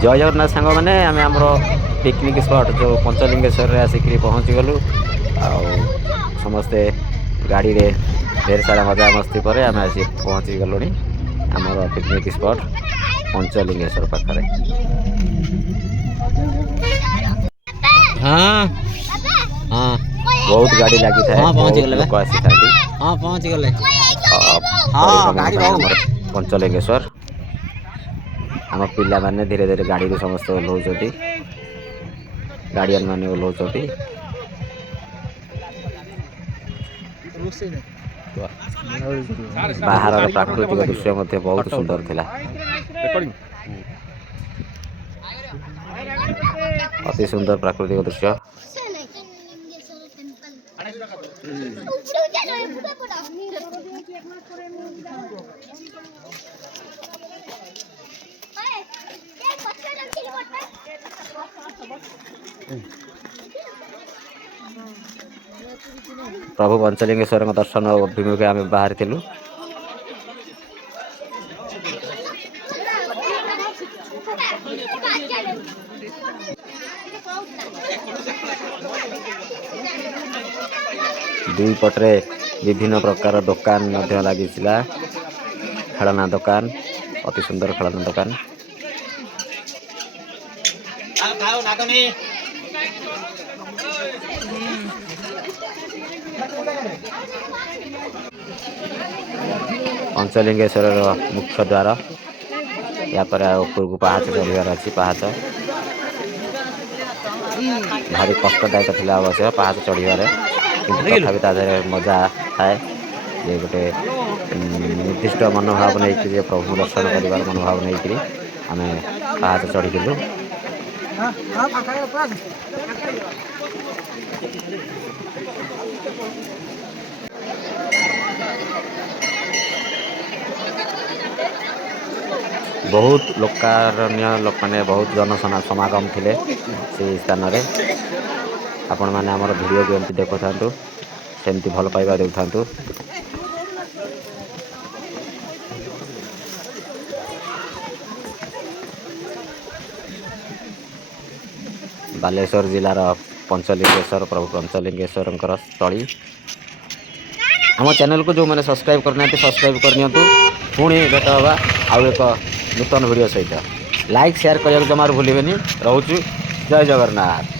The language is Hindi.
जय जगन्नाथ सांग मैंने आम आमर पिकनिक स्पॉट जो पंचलिंगेश्वर आसिक पहुँची गलु समस्ते गाड़ी रे ढेर सारा मजा मस्ती पर आम आसी पहुँची गलु आमर पिकनिक स्पॉट पंचलिंगेश्वर पाखरे। हाँ हाँ बहुत गाड़ी लगी था, हाँ पहुँच बहुत गले लोग आसी था हाँ पहुँच गले परिभ्रमण पंचलिंगेश्वर। आम पिला माने धीरे धीरे गाड़ी रू समस्त ओह्लौचती, गार्डियन माने ओह्लौचती। बाहर प्राकृतिक दृश्य मध्य बहुत सुंदर थिला, अति सुंदर प्राकृतिक दृश्य। प्रभु पंचलिंगेश्वर दर्शन अभिमुखे आम बाहर थिलु। दुई पटरे विभिन्न प्रकार दुकान लगी, खेलना दुकान, अति सुंदर खेलना दुकान। पंचलिंगेश्वर मुख्य द्वार, या पर ऊपर को पहाच चढ़ार अच्छी, पहाच भारी कष्टदायक थिला अवश्य पहाच चढ़ारे, तथापि ताधरे मजा थाए जे गोटे निर्दिष्ट मनोभाव नहीं प्रभु दर्शन कर मनोभाव नहीं आम पहाच चढ़ीलु। बहुत लोकारण्य लोक मैंने बहुत जन समागम थिले से स्थान रे। आपण मैंने आमर वीडियो को एमती देखु था, सेमती भल पाइबा देउ था। बालेश्वर जिलार पंचलिंगेश्वर प्रभु पंचलिंगेश्वर स्थली। आम चैनल को जो मैंने सब्सक्राइब करना सब्सक्राइब करनी। पुणी भेट हवा आउ एक नूतन वीडियो सहित। लाइक शेयर करने जमार भूलिए। रोचु जय जगन्नाथ।